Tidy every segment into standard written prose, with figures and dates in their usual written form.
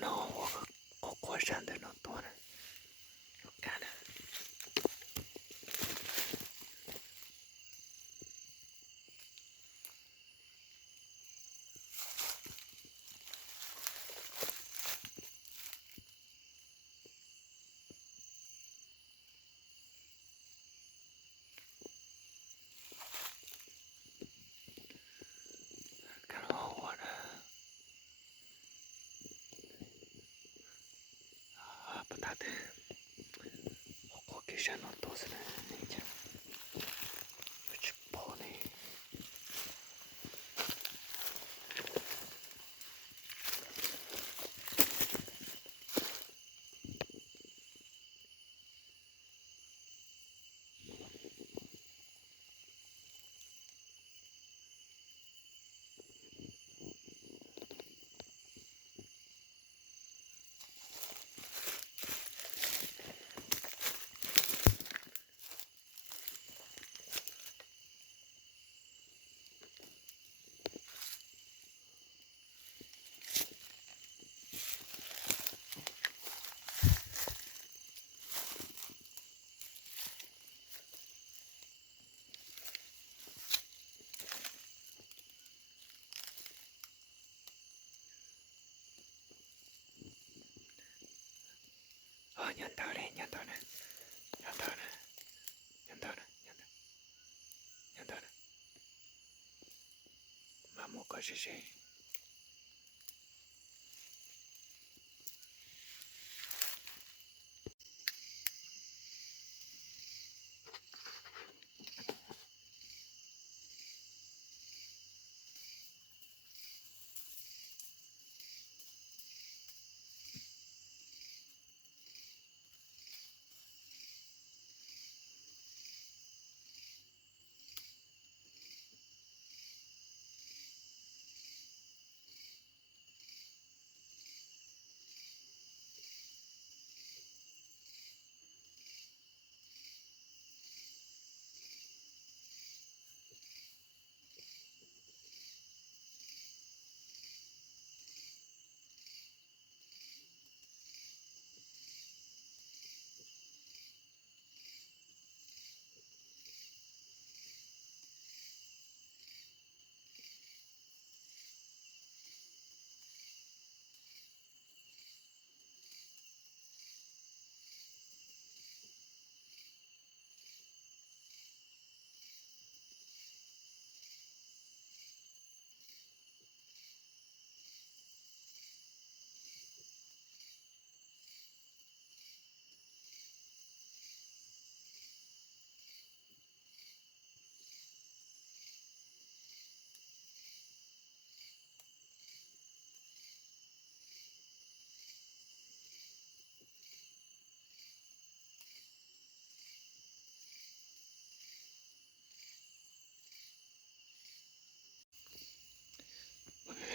no,我过山的那多呢，我干了。看到我的不大的，我给山上都是的那家，我去跑呢。nhận tao này, nhận tao này, nhận tao này, nhận tao này, nhận tao này. Mà một cái gì?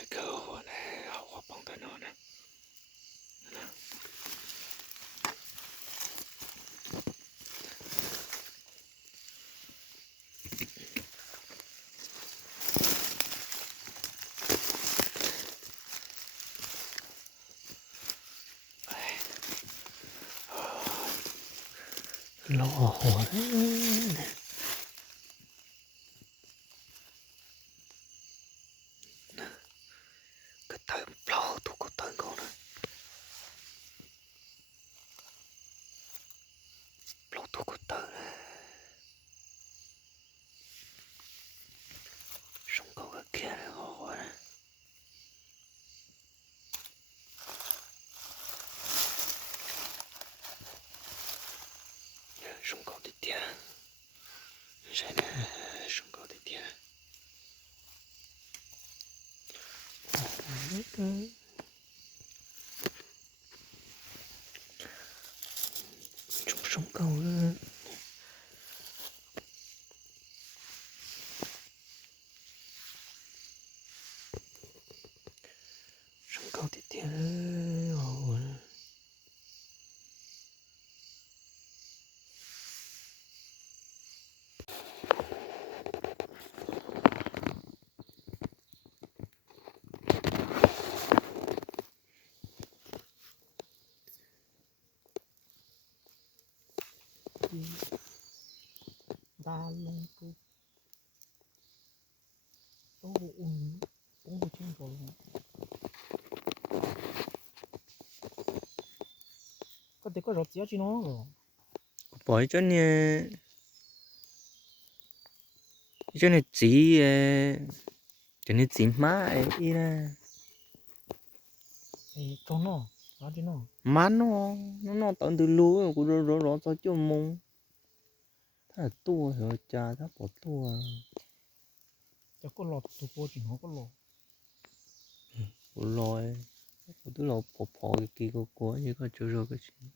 Cái hồ này họ bằng tay nó nè. Lỗ hồ đấy. Cái tay bao tụ có tay con này. Bao tụ có tay này. Sống có cái kia này hồ này. Sống có đi tiền. Sẽ nè, sống có đi tiền. Chúng sống cầu nữa. Sống cầu đi tiền hồ này. 去，大龙不都不清楚了。có thể có rốt giá cho nó rồi. bởi cho nên chỉ cho nên chỉ má ấy là Cho nó đó cho nó má nó tận từ lúa của rồi sao cho mông thà tua rồi cha thà bỏ tua cho có lọt tụ cô chỉ nó có lọt rồi tôi là bỏ cái kia của như có chỗ rồi cái gì